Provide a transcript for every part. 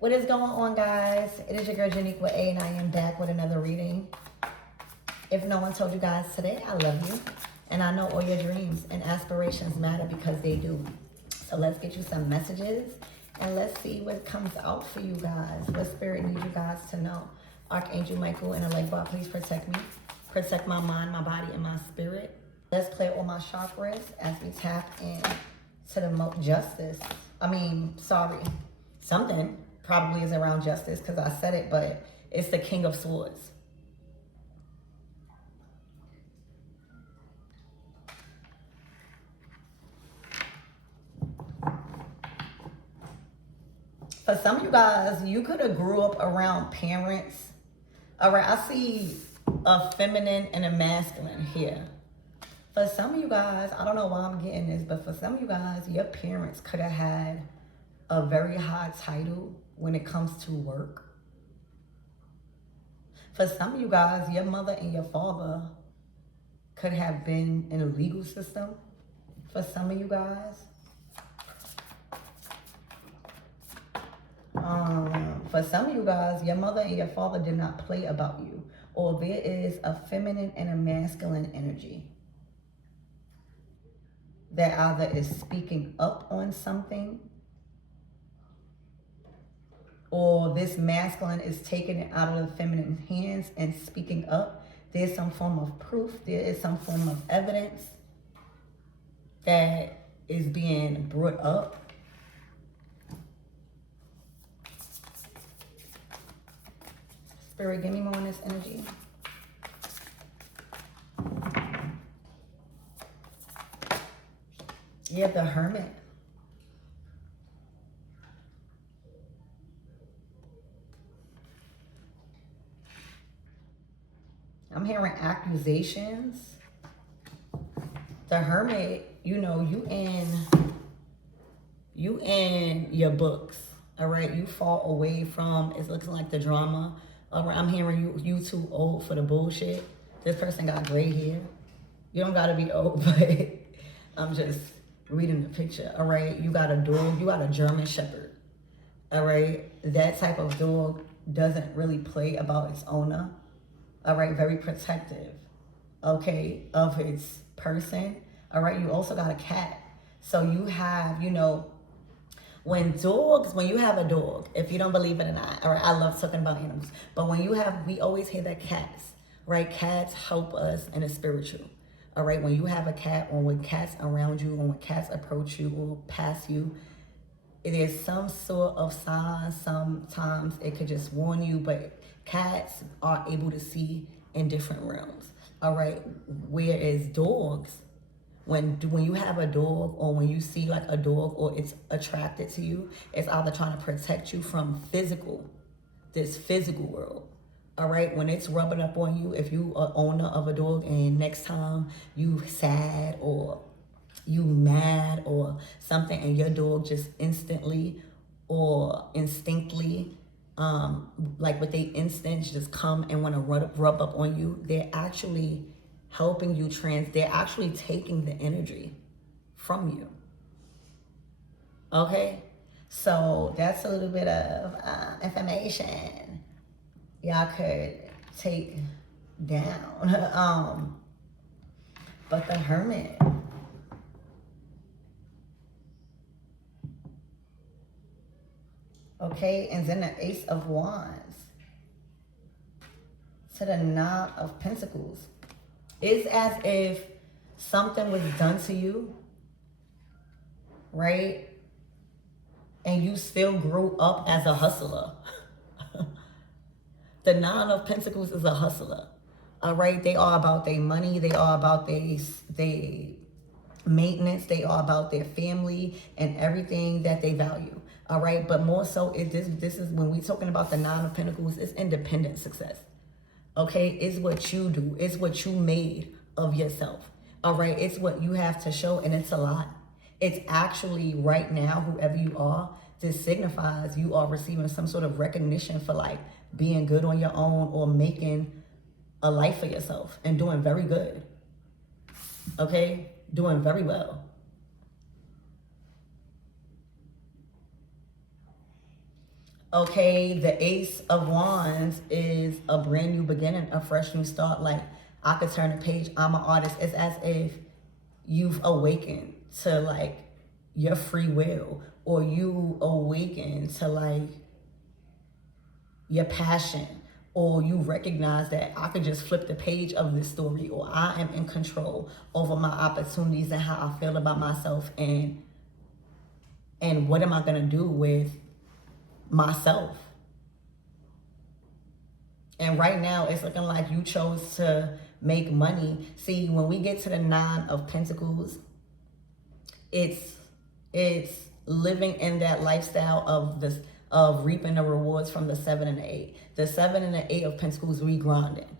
What is going on, guys? It is your girl Janique with A, and I am back with another reading. If no one told you guys today, I love you. And I know all your dreams and aspirations matter because they do. So let's get you some messages and let's see what comes out for you guys. What spirit needs you guys to know. Archangel Michael and Alexa, please protect me. Protect my mind, my body, and my spirit. Let's clear all my chakras as we tap in to the justice. Something probably is around justice because I said it, but it's the King of Swords. For some of you guys, you could have grew up around parents. All right, I see a feminine and a masculine here. For some of you guys, I don't know why I'm getting this, but for some of you guys, your parents could have had a very high title when it comes to work. For some of you guys, your mother and your father could have been in the legal system. For some of you guys. For some of you guys, your mother and your father did not play about you. Or there is a feminine and a masculine energy that either is speaking up on something, or this masculine is taking it out of the feminine hands and speaking up. There's some form of proof. There is some form of evidence that is being brought up. Spirit, give me more on this energy. Yeah, the Hermit. I'm hearing accusations. The Hermit, you know, you in your books, all right? You fall away from, it looks like the drama. All right, I'm hearing you too old for the bullshit. This person got gray hair. You don't gotta be old, but I'm just reading the picture, all right? You got a dog, you got a German Shepherd, all right? That type of dog doesn't really play about its owner, all right? Very protective, okay, of its person, all right? You also got a cat. So you have, you know, when you have a dog, if you don't believe it or not, all right, I love talking about animals, but we always hear that cats, right? Cats help us in the spiritual, all right? When you have a cat, or when cats around you, or when cats approach you or pass you, there's some sort of sign. Sometimes it could just warn you, but cats are able to see in different realms, all right? Whereas dogs, when you have a dog, or when you see like a dog, or it's attracted to you, it's either trying to protect you from this physical world. All right, when it's rubbing up on you, if you are owner of a dog and next time you sad or you mad or something, and your dog just instantly or instinctly, like with their instincts, just come and want to rub up on you, they're actually helping you they're actually taking the energy from you. Okay, so that's a little bit of information y'all could take down. But the Hermit, okay, and then the Ace of Wands to the Nine of Pentacles. It's as if something was done to you, right? And you still grew up as a hustler. The Nine of Pentacles is a hustler, all right? They are about their money. They are about their maintenance. They are about their family and everything that they value, all right? But more so, this is when we're talking about the Nine of Pentacles, it's independent success. Okay, it's what you do. It's what you made of yourself. All right, it's what you have to show, and it's a lot. It's actually right now, whoever you are, this signifies you are receiving some sort of recognition for like being good on your own or making a life for yourself and doing very good. Okay, doing very well. Okay, the Ace of Wands is a brand new beginning, a fresh new start. Like, I could turn the page, I'm an artist. It's as if you've awakened to like your free will, or you awaken to like your passion, or you recognize that I could just flip the page of this story, or I am in control over my opportunities and how I feel about myself, and what am I gonna do with myself. And right now it's looking like you chose to make money. See, when we get to the Nine of Pentacles, it's living in that lifestyle of this, of reaping the rewards from the 7 and the 8. The 7 and the 8 of Pentacles, we grinding.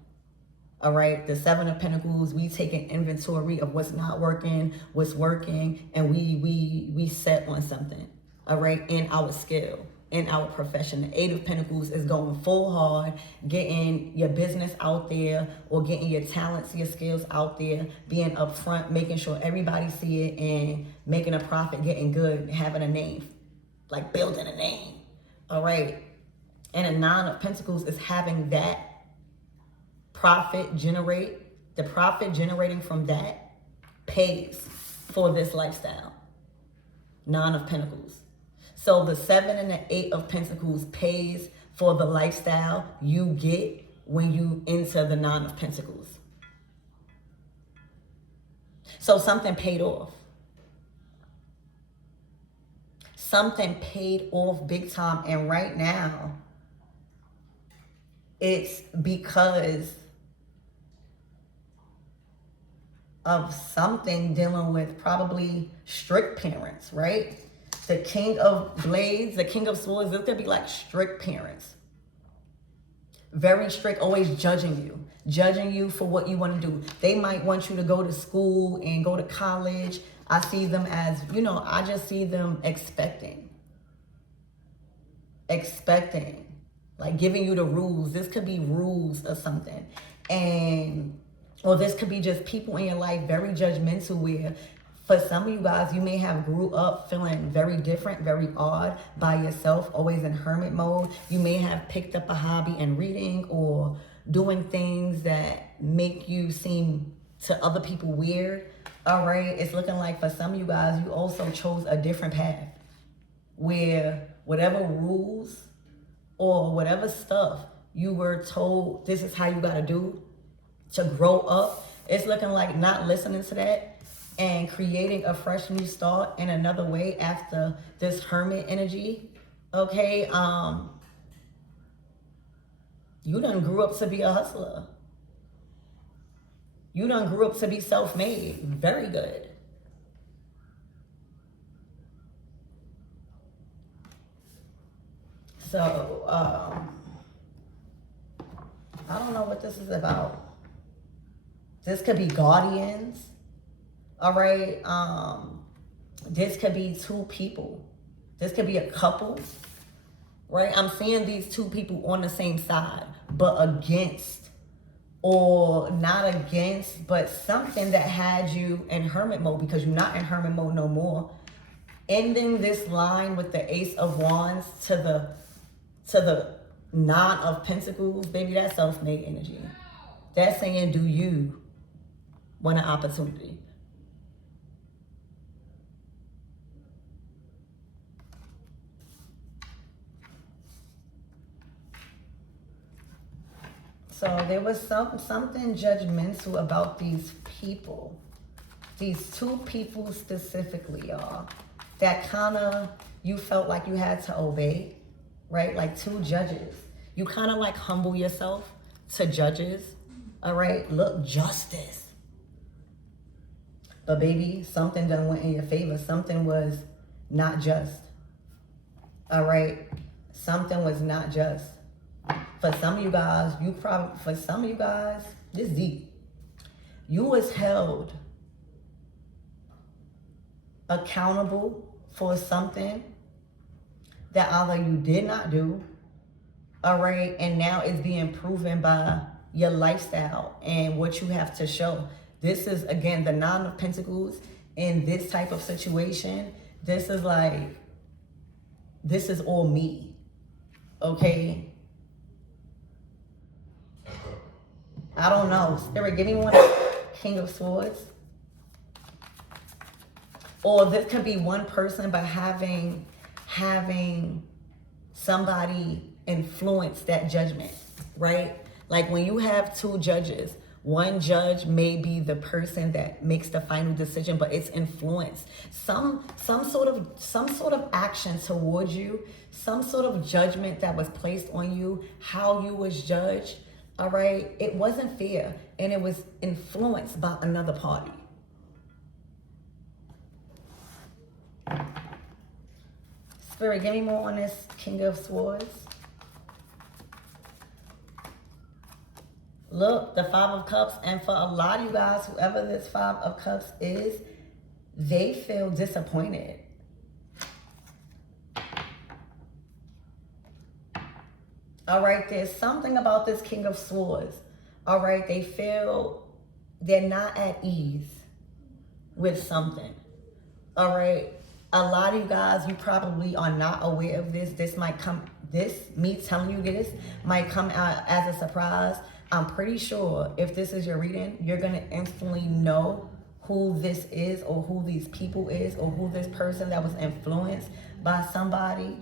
All right, the 7 of Pentacles, we taking inventory of what's not working, what's working, and we set on something. All right, in our skill, in our profession. The 8 of Pentacles is going full hard, getting your business out there, or getting your talents, your skills out there, being upfront, making sure everybody see it, and making a profit, getting good, having a name, like building a name. All right, and a 9 of Pentacles is having that profit generate. The profit generating from that pays for this lifestyle. 9 of Pentacles. So the 7 and the 8 of Pentacles pays for the lifestyle you get when you enter the 9 of Pentacles. So something paid off. Something paid off big time. And right now, it's because of something dealing with probably strict parents, right? The King of Blades, the King of Swords, this could be like strict parents. Very strict, always judging you for what you want to do. They might want you to go to school and go to college. I see them as, I just see them expecting, like giving you the rules. This could be rules or something. Or this could be just people in your life very judgmental, where for some of you guys, you may have grew up feeling very different, very odd by yourself, always in hermit mode. You may have picked up a hobby in reading or doing things that make you seem to other people weird. All right, it's looking like for some of you guys, you also chose a different path, where whatever rules or whatever stuff you were told this is how you got to do to grow up, it's looking like not listening to that and creating a fresh new start in another way after this hermit energy. Okay, you done grew up to be a hustler. You done grew up to be self-made. Very good. So, I don't know what this is about. This could be guardians. All right. This could be two people. This could be a couple. Right? I'm seeing these two people on the same side, but against, or not against, but something that had you in hermit mode, because you're not in hermit mode no more. Ending this line with the Ace of Wands to the 9 of Pentacles, baby, that's self-made energy. That's saying, do you want an opportunity? So there was something judgmental about these people. These two people specifically, y'all, that kind of, you felt like you had to obey, right? Like two judges. You kind of like humble yourself to judges, all right? Look, justice. But baby, something done went in your favor. Something was not just, all right? Something was not just. For some of you guys, this deep. You was held accountable for something that either you did not do, all right, and now it's being proven by your lifestyle and what you have to show. This is, again, the 9 of Pentacles in this type of situation. This is like, this is all me. Okay. I don't know. Spirit, give me one. King of Swords. Or this could be one person, but having somebody influence that judgment, right? Like when you have two judges, one judge may be the person that makes the final decision, but it's influence. Some sort of action towards you, some sort of judgment that was placed on you, how you was judged. All right, it wasn't fair, and it was influenced by another party. Spirit, give me more on this King of Swords. Look, the Five of Cups, and for a lot of you guys, whoever this Five of Cups is, they feel disappointed. All right, there's something about this King of Swords. All right, they feel they're not at ease with something. All right, a lot of you guys, you probably are not aware of this. Me telling you this might come out as a surprise. I'm pretty sure if this is your reading, you're going to instantly know who this is, or who these people is, or who this person that was influenced by somebody.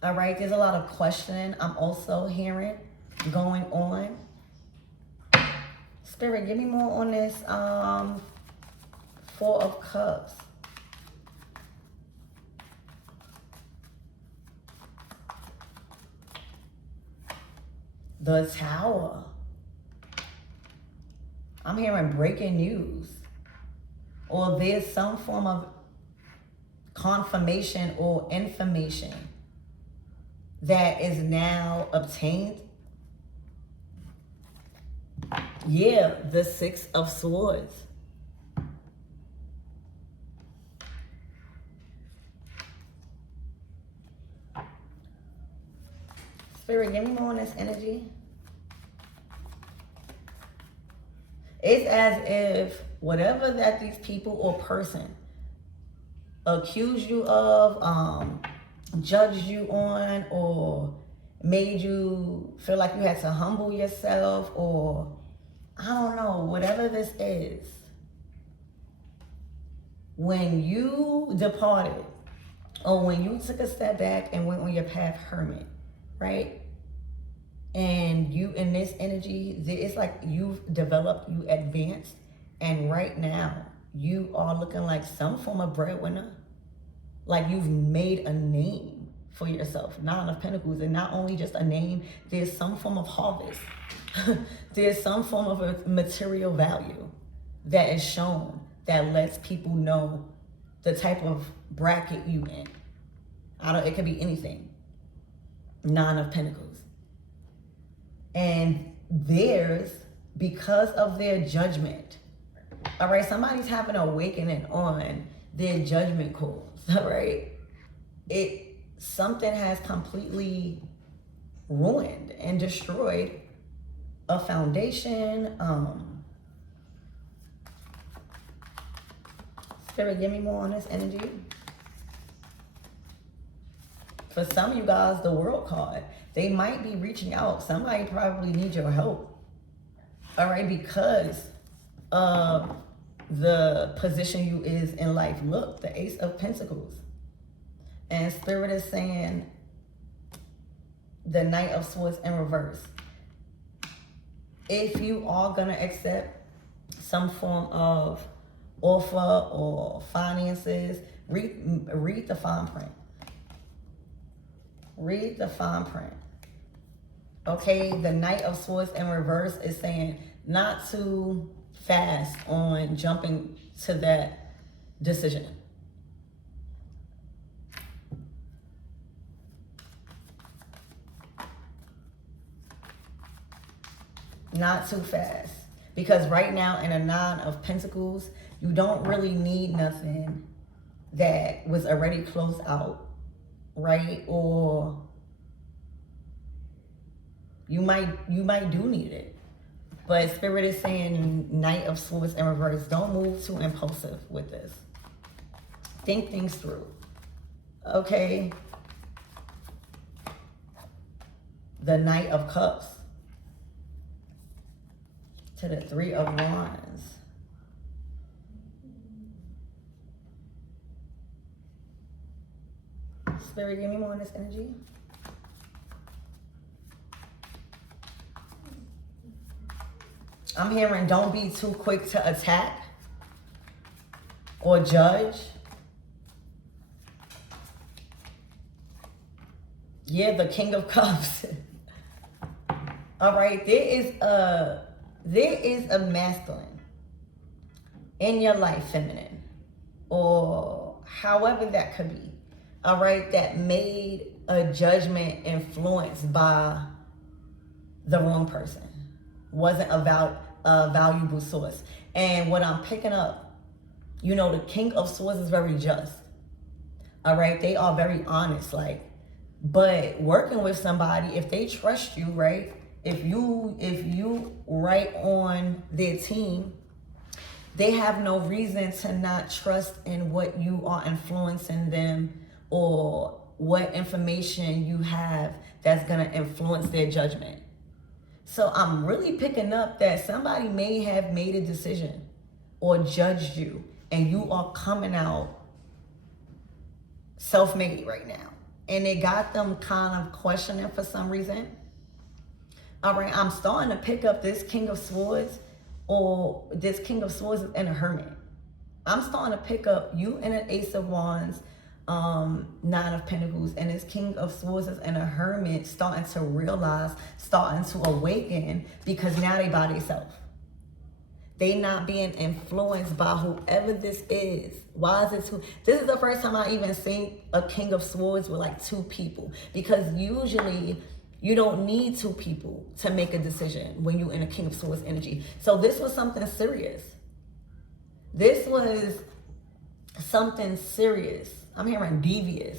All right, there's a lot of questioning I'm also hearing going on. Spirit, give me more on this Four of Cups. The Tower. I'm hearing breaking news. Or there's some form of confirmation or information that is now obtained. Yeah, the Six of Swords. Spirit, give me more on this energy. It's as if whatever that these people or person accuse you of, judged you on, or made you feel like you had to humble yourself, or I don't know, whatever this is, when you departed, or when you took a step back and went on your path hermit, right? And you, in this energy, it's like you've developed, you advanced, and right now you are looking like some form of breadwinner. Like you've made a name for yourself. Nine of Pentacles, and not only just a name, there's some form of harvest. There's some form of a material value that is shown that lets people know the type of bracket you in. It could be anything. Nine of Pentacles. And theirs, because of their judgment, all right, somebody's having an awakening on their judgment calls, all right? Something has completely ruined and destroyed a foundation. Spirit, give me more on this energy. For some of you guys, the World card, they might be reaching out. Somebody probably needs your help, all right, because of the position you is in life. Look, the Ace of Pentacles. And Spirit is saying the Knight of Swords in reverse. If you are going to accept some form of offer or finances, read the fine print. Read the fine print. Okay, the Knight of Swords in reverse is saying not too fast on jumping to that decision. Not too fast. Because right now in a Nine of Pentacles, you don't really need nothing that was already closed out, right? Or you might do need it. But Spirit is saying Knight of Swords in reverse. Don't move too impulsive with this. Think things through. Okay. The Knight of Cups to the Three of Wands. Spirit, give me more on this energy. I'm hearing don't be too quick to attack or judge. Yeah, the King of Cups. All right, there is a masculine in your life, feminine, or however that could be. All right, that made a judgment influenced by the wrong person. Wasn't about a valuable source. And what I'm picking up, you know, the King of Swords is very just. All right, they are very honest, like, but working with somebody, if they trust you, right? If you right on their team, they have no reason to not trust in what you are influencing them or what information you have that's going to influence their judgment. So I'm really picking up that somebody may have made a decision or judged you, and you are coming out self-made right now. And it got them kind of questioning for some reason. All right, I'm starting to pick up this King of Swords, or this King of Swords and a Hermit. I'm starting to pick up you and an Ace of Wands, Nine of Pentacles, and this King of Swords and a Hermit starting to realize, starting to awaken, because now they by themselves. They not being influenced by whoever this is. Why is it two? This is the first time I even seen a King of Swords with like two people, because usually you don't need two people to make a decision when you're in a King of Swords energy. So this was something serious. This was something serious. I'm hearing devious.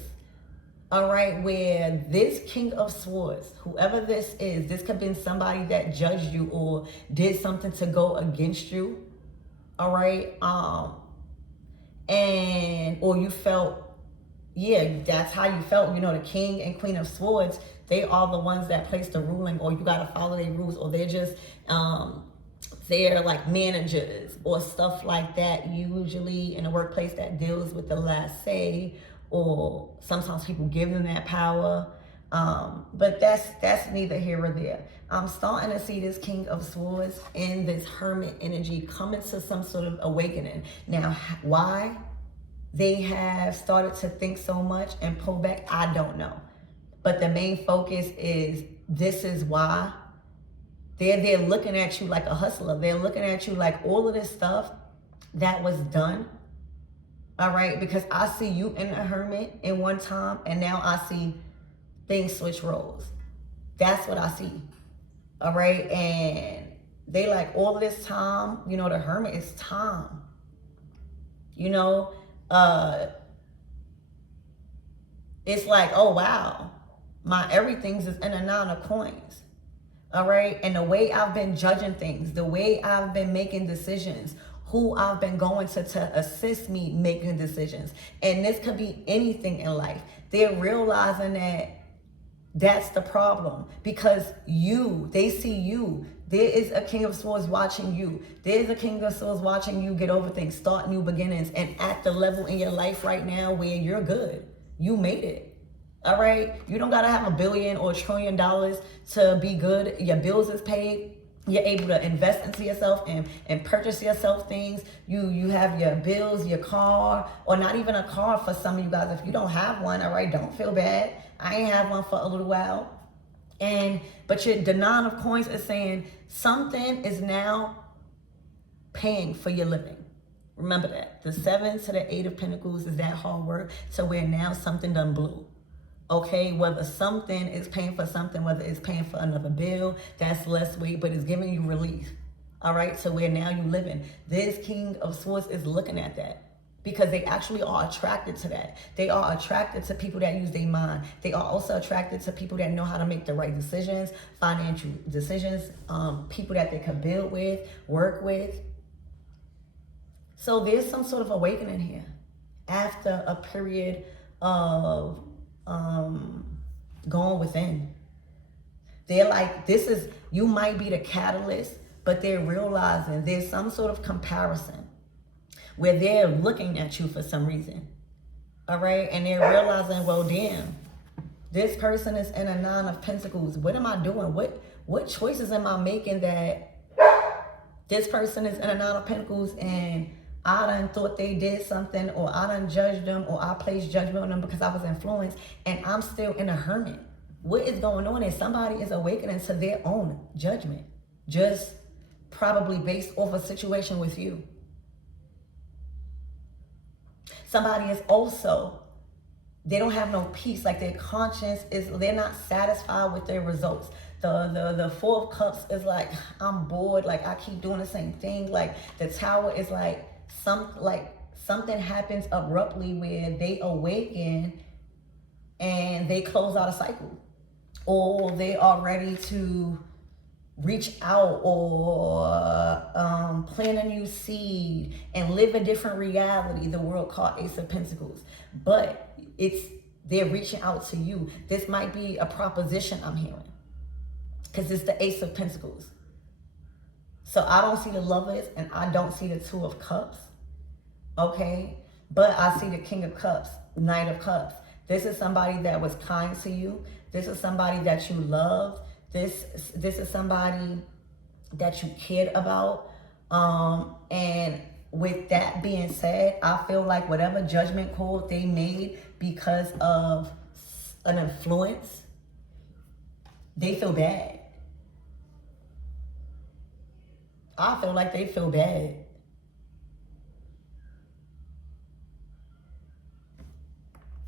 All right, where this King of Swords, whoever this is, this could have been somebody that judged you or did something to go against you. All right, or you felt, yeah, that's how you felt. You know, the King and Queen of Swords, they are the ones that place the ruling, or you got to follow their rules, or they're just, they're like managers or stuff like that, usually in a workplace that deals with the last say, or sometimes people give them that power. But that's neither here or there. I'm starting to see this King of Swords in this Hermit energy coming to some sort of awakening. Now, why they have started to think so much and pull back, I don't know. But the main focus is, this is why. They're looking at you like a hustler. They're looking at you like all of this stuff that was done. All right, because I see you in a Hermit in one time, and now I see things switch roles. That's what I see. All right, and they like all of this time, you know, the Hermit is time. You know, it's like, oh wow, my everything's is in a Nine of Coins. All right, and the way I've been judging things, the way I've been making decisions, who I've been going to assist me making decisions. And this could be anything in life. They're realizing that that's the problem, because they see you. There is a King of Swords watching you. There's a King of Swords watching you get over things, start new beginnings, and at the level in your life right now where you're good. You made it. All right, you don't gotta have $1 billion or $1 trillion to be good. Your bills is paid. You're able to invest into yourself and purchase yourself things. You have your bills, your car, or not even a car for some of you guys. If you don't have one, all right, don't feel bad. I ain't have one for a little while. But the Nine of Coins is saying something is now paying for your living. Remember that. The 7 to the 8 of Pentacles is that hard work to where now something done blew. Okay, whether something is paying for something, whether it's paying for another bill, that's less weight, but it's giving you relief. All right, so where now you living. This King of Swords is looking at that, because they actually are attracted to that. They are attracted to people that use their mind. They are also attracted to people that know how to make the right decisions, financial decisions, people that they can build with, work with. So there's some sort of awakening here after a period of going within. They're like, you might be the catalyst, but they're realizing there's some sort of comparison where they're looking at you for some reason. All right. And they're realizing, well, damn, this person is in a 9 of Pentacles. What am I doing? What choices am I making that this person is in a 9 of Pentacles and I done thought they did something, or I done judged them, or I placed judgment on them because I was influenced, and I'm still in a hermit. What is going on is somebody is awakening to their own judgment, just probably based off a situation with you. Somebody is also, they don't have no peace. Like their conscience is, they're not satisfied with their results. The 4 of Cups is like, I'm bored. Like I keep doing the same thing. Like the Tower is like something happens abruptly where they awaken and they close out a cycle, or they are ready to reach out or plant a new seed and live a different reality. The World card Ace of Pentacles, but they're reaching out to you. This might be a proposition I'm hearing, because it's the Ace of Pentacles. So I don't see the Lovers and I don't see the 2 of Cups. Okay. But I see the King of Cups, Knight of Cups. This is somebody that was kind to you. This is somebody that you loved. This is somebody that you cared about. And with that being said, I feel like whatever judgment call they made because of an influence, they feel bad. I feel like they feel bad.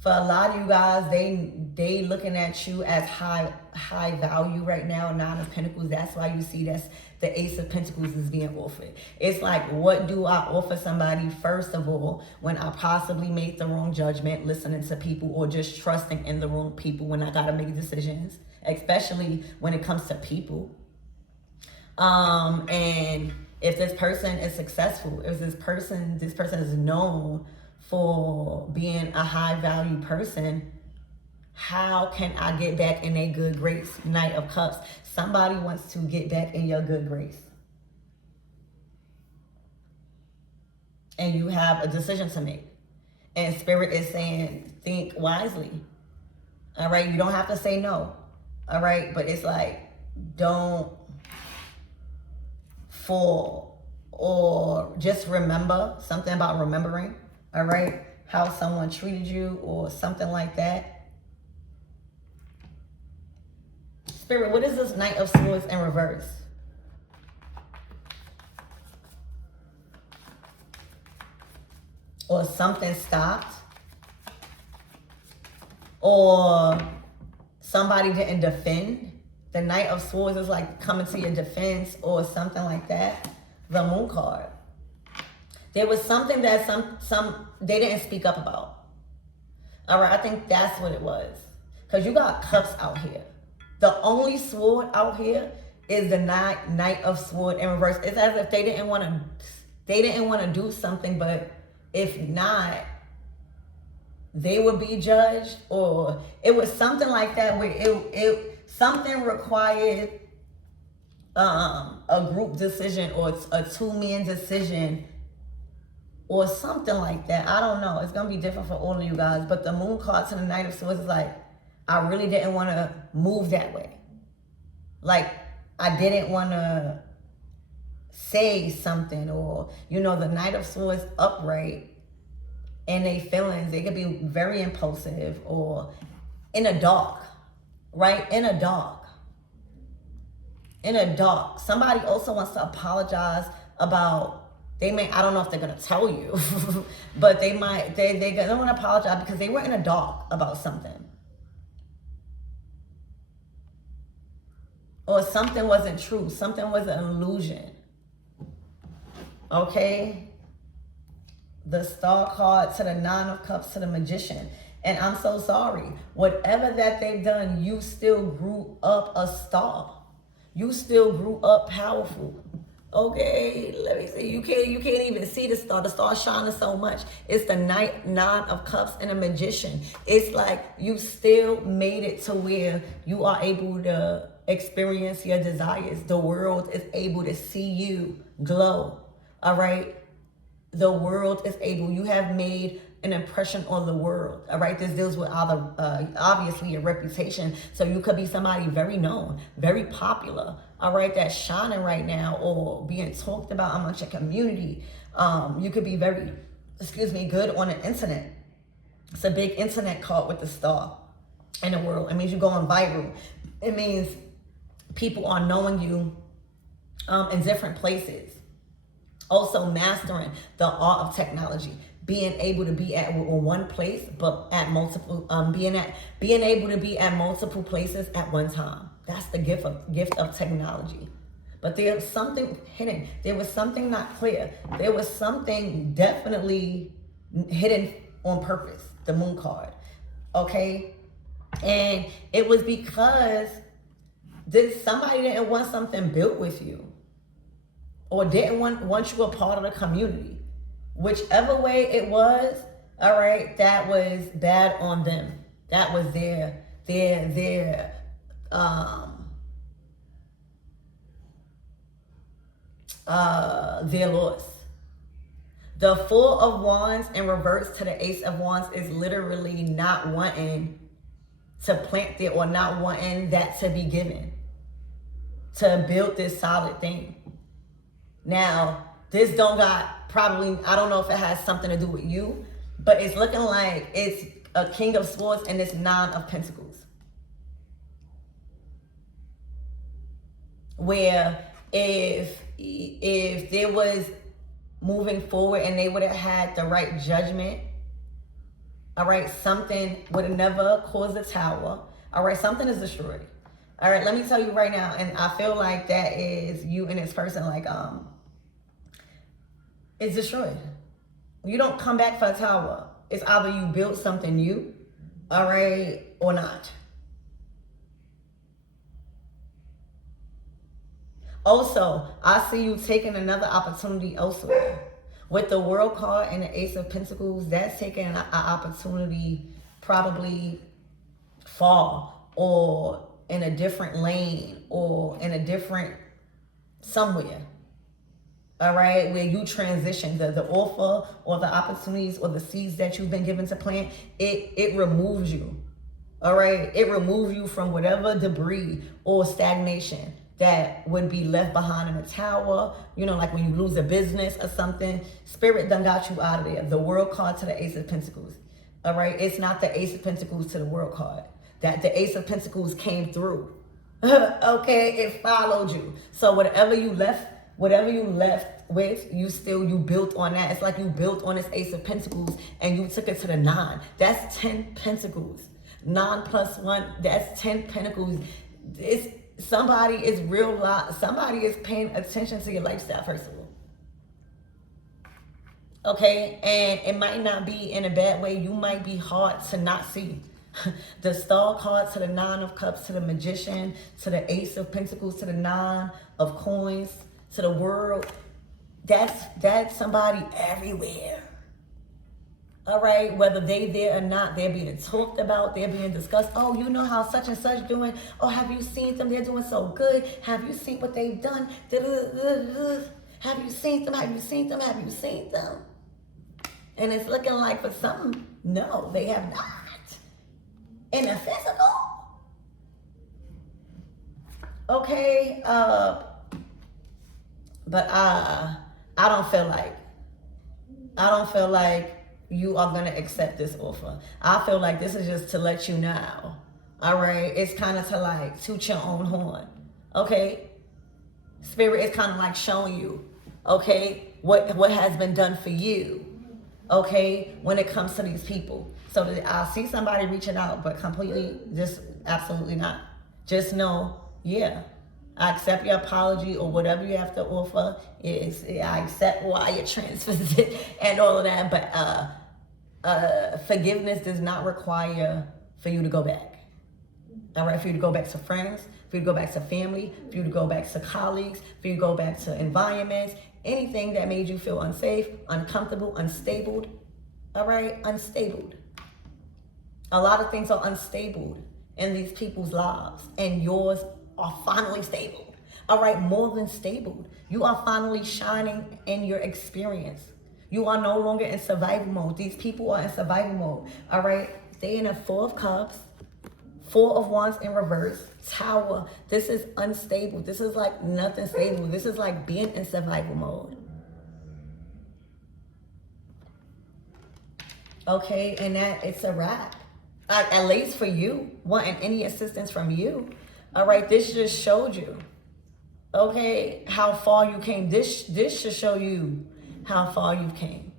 For a lot of you guys, they looking at you as high value right now, 9 of Pentacles. That's why you see that's the Ace of Pentacles is being offered. It's like, what do I offer somebody, first of all, when I possibly made the wrong judgment, listening to people, or just trusting in the wrong people when I gotta make decisions, especially when it comes to people. And if this person is successful, if this person is known for being a high value person, how can I get back in a good grace? Knight of Cups. Somebody wants to get back in your good grace. And you have a decision to make. And Spirit is saying, think wisely. All right. You don't have to say no. All right. But it's like, don't fall, or just remember something about remembering. All right. How someone treated you or something like that. Spirit, what is this Knight of Swords in reverse? Or something stopped, or somebody didn't defend. The Knight of Swords is like coming to your defense or something like that. The Moon card. There was something that they didn't speak up about. All right, I think that's what it was. Because you got Cups out here. The only sword out here is the Knight of Swords in reverse. It's as if they didn't want to do something, but if not, they would be judged, or it was something like that where something required a group decision, or a 2-man decision, or something like that. I don't know. It's gonna be different for all of you guys. But the Moon card to the Knight of Swords is like, I really didn't want to move that way. Like, I didn't want to say something, or, the Knight of Swords upright and they feelings, they could be very impulsive, or in a dark, right? In a dark. Somebody also wants to apologize about, I don't know if they're going to tell you, but they want to apologize because they were in a dark about something. Or something wasn't true. Something was an illusion. Okay? The Star card to the 9 of Cups to the Magician. And I'm so sorry. Whatever that they've done, you still grew up a star. You still grew up powerful. Okay, let me see. You can't even see the star. The star shining so much. It's the nine of cups and a magician. It's like you still made it to where you are able to experience your desires. The world is able to see you glow. All right. The world is able. You have made an impression on the world. All right. This deals with obviously your reputation. So you could be somebody very known, very popular. All right. That's shining right now or being talked about amongst your community. You could be very, good on the internet. It's a big internet card with the star in the world. It means you're going viral. It means people are knowing you in different places. Also mastering the art of technology, being able to be at one place, but at multiple, being able to be at multiple places at one time. That's the gift of technology. But there's something hidden. There was something not clear. There was something definitely hidden on purpose. The moon card, okay, and it was because somebody didn't want something built with you. Or didn't want you a part of the community. Whichever way it was, all right, that was bad on them. That was their loss. The Four of Wands in reverse to the Ace of Wands is literally not wanting to plant there or not wanting that to be given. To build this solid thing. Now, this don't got probably, I don't know if it has something to do with you, but it's looking like it's a King of Swords and it's Nine of Pentacles. Where if there was moving forward and they would have had the right judgment, all right, something would have never caused a tower. All right, something is destroyed. All right, let me tell you right now, and I feel like that is you and this person, like, it's destroyed. You don't come back for a tower. It's either you build something new, all right, or not. Also, I see you taking another opportunity elsewhere. With the World card and the Ace of Pentacles, that's taking an opportunity probably far or in a different lane or in a different somewhere. All right, where you transition the offer or the opportunities or the seeds that you've been given to plant, it removes you. All right, it removes you from whatever debris or stagnation that would be left behind in a tower. You know, like when you lose a business or something, Spirit done got you out of there. The World card to the Ace of Pentacles. All right, it's not the Ace of Pentacles to the World card. That the Ace of Pentacles came through. Okay, it followed you. So whatever you left with, you built on that. It's like you built on this Ace of Pentacles and you took it to the 9. That's 10 Pentacles. 9 plus 1, that's 10 Pentacles. Somebody is somebody is paying attention to your lifestyle, first of all. Okay, and it might not be in a bad way. You might be hard to not see. The Star card to the 9 of Cups, to the Magician, to the Ace of Pentacles, to the 9 of Coins, to the World. That's somebody everywhere. All right, whether they there or not, they're being talked about, they're being discussed. Oh, you know how such and such doing? Oh, have you seen them? They're doing so good. Have you seen what they've done? Have you seen them? Have you seen them? Have you seen them? And it's looking like for some, no, they have not. In the physical? Okay, but I don't feel like you are going to accept this offer. I feel like this is just to let you know. All right. It's kind of to like toot your own horn. Okay. Spirit is kind of like showing you, okay, what has been done for you. Okay. When it comes to these people. So I see somebody reaching out, but completely just absolutely not. Just know, yeah, I accept your apology or whatever you have to offer. I accept why you're transferred and all of that. But forgiveness does not require for you to go back. All right, for you to go back to friends, for you to go back to family, for you to go back to colleagues, for you to go back to environments, anything that made you feel unsafe, uncomfortable, unstable. All right, unstable. A lot of things are unstable in these people's lives, and yours are finally stable. All right, more than stable. You are finally shining in your experience. You are no longer in survival mode. These people are in survival mode. All right, they in a Four of Cups, Four of Wands in reverse, Tower. This is unstable. This is like nothing stable. This is like being in survival mode. Okay, and that it's a wrap. At least for you, wanting any assistance from you. All right, this just showed you, okay, how far you came. This should show you how far you came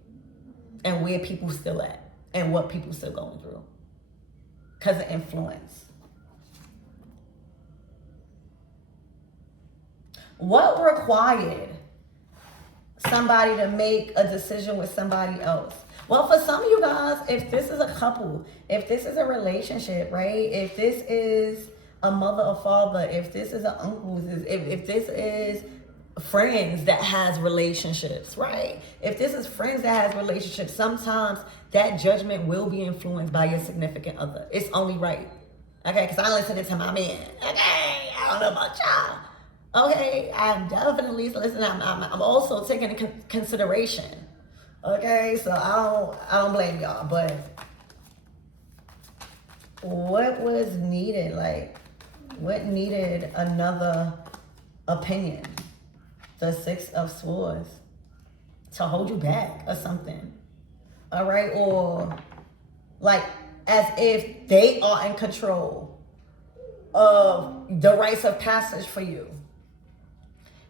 and where people still at and what people still going through because of influence. What required somebody to make a decision with somebody else? Well, for some of you guys, if this is a couple, if this is a relationship, right? If this is a mother or father, if this is an uncle, if this is friends that has relationships, right? If this is friends that has relationships, sometimes that judgment will be influenced by your significant other. It's only right. Okay, because I'm listening to my man. Okay, I don't know about y'all. Okay, I'm definitely listening. I'm also taking into consideration. Okay, so I don't blame y'all, but what was needed? Like, what needed another opinion? The Six of Swords to hold you back or something. All right, or like as if they are in control of the rites of passage for you.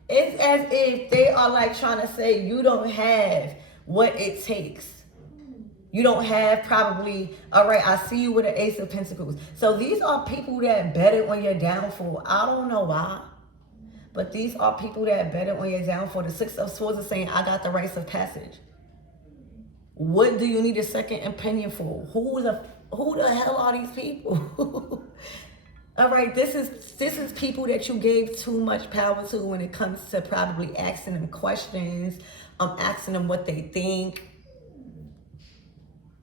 It's as if they are like trying to say you don't have what it takes. You don't have probably, all right, I see you with an Ace of Pentacles. So these are people that betted on your downfall. I don't know why, but these are people that betted on your downfall. The Six of Swords is saying, I got the rites of passage. What do you need a second opinion for? Who the hell are these people? All right, this is people that you gave too much power to when it comes to probably asking them questions, asking them what they think.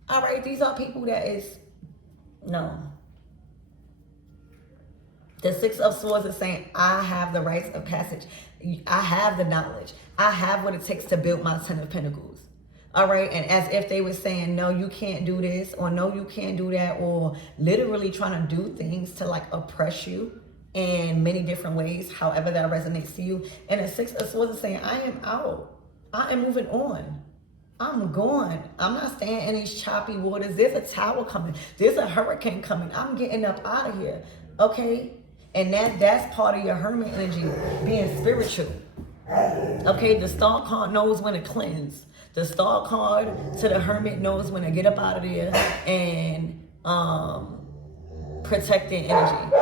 All right, these are people that is, no. The Six of Swords is saying, I have the rites of passage. I have the knowledge. I have what it takes to build my Ten of Pentacles. All right, and as if they were saying, no, you can't do this, or no, you can't do that, or literally trying to do things to like oppress you in many different ways, however that resonates to you. And the Six of Swords is saying, I am out. I am moving on. I'm gone. I'm not staying in these choppy waters. There's a tower coming. There's a hurricane coming. I'm getting up out of here. Okay? And that's part of your hermit energy, being spiritual. Okay? The Star card knows when to cleanse. The Star card to the hermit knows when to get up out of there and protect their energy.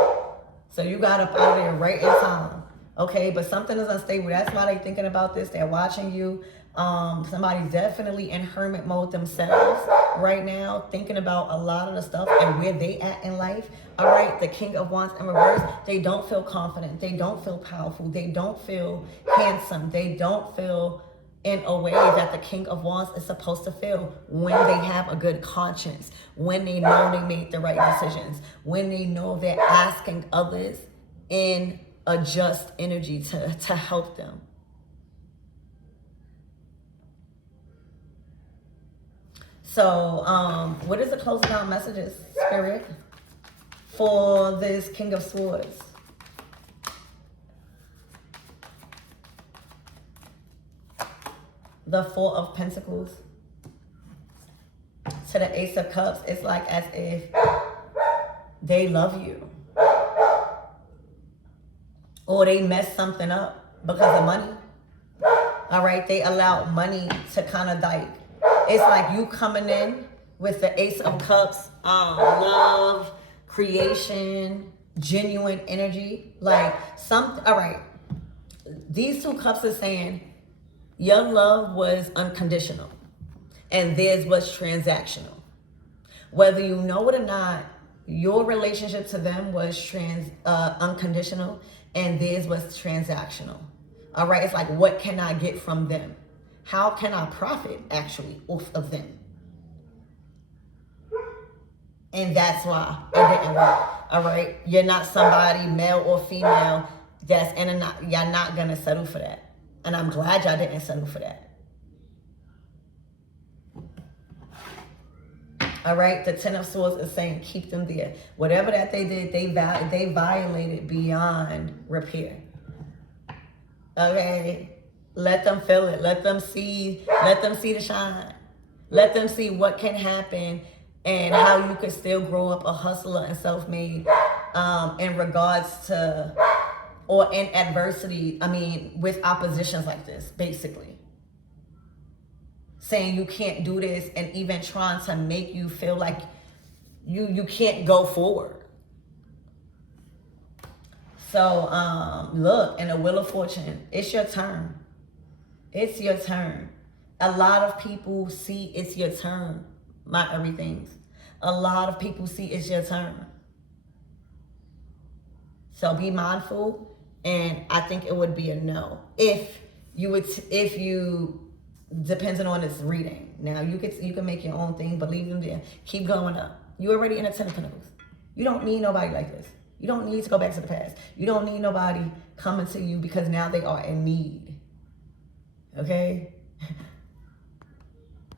So you got up out of there right in time. Okay, but something is unstable. That's why they're thinking about this. They're watching you. Somebody's definitely in hermit mode themselves right now, thinking about a lot of the stuff and where they at in life. All right, the King of Wands in reverse. They don't feel confident. They don't feel powerful. They don't feel handsome. They don't feel in a way that the King of Wands is supposed to feel when they have a good conscience, when they know they made the right decisions, when they know they're asking others in a just energy to help them. So, what is the closing out messages, Spirit, for this King of Swords? The Four of Pentacles to the Ace of Cups. It's like as if they love you. Or they messed something up because of money. All right, they allowed money to kind of like, it's like you coming in with the Ace of Cups, love, creation, genuine energy. Like all right, these two cups are saying your love was unconditional and theirs was transactional. Whether you know it or not, Your relationship to them was unconditional, and theirs was transactional. All right, it's like, what can I get from them? How can I profit actually off of them? And that's why it didn't work. All right, you're not somebody, male or female, that's in a, y'all not gonna settle for that. And I'm glad y'all didn't settle for that. All right, the Ten of Swords is saying keep them there. Whatever that they did, they violated beyond repair. Okay, let them feel it. Let them see the shine. Let them see what can happen and how you could still grow up a hustler and self-made in regards to, or in adversity, I mean, with oppositions like this, basically. Saying you can't do this and even trying to make you feel like you can't go forward. So, look, in the Wheel of Fortune, it's your turn. It's your turn. A lot of people see it's your turn, my everythings. A lot of people see it's your turn. So be mindful, and I think it would be a no. If you depending on this reading. Now you can make your own thing, but leave them there. Keep going up. You're already in a Ten of Pentacles. You don't need nobody like this. You don't need to go back to the past. You don't need nobody coming to you because now they are in need. Okay?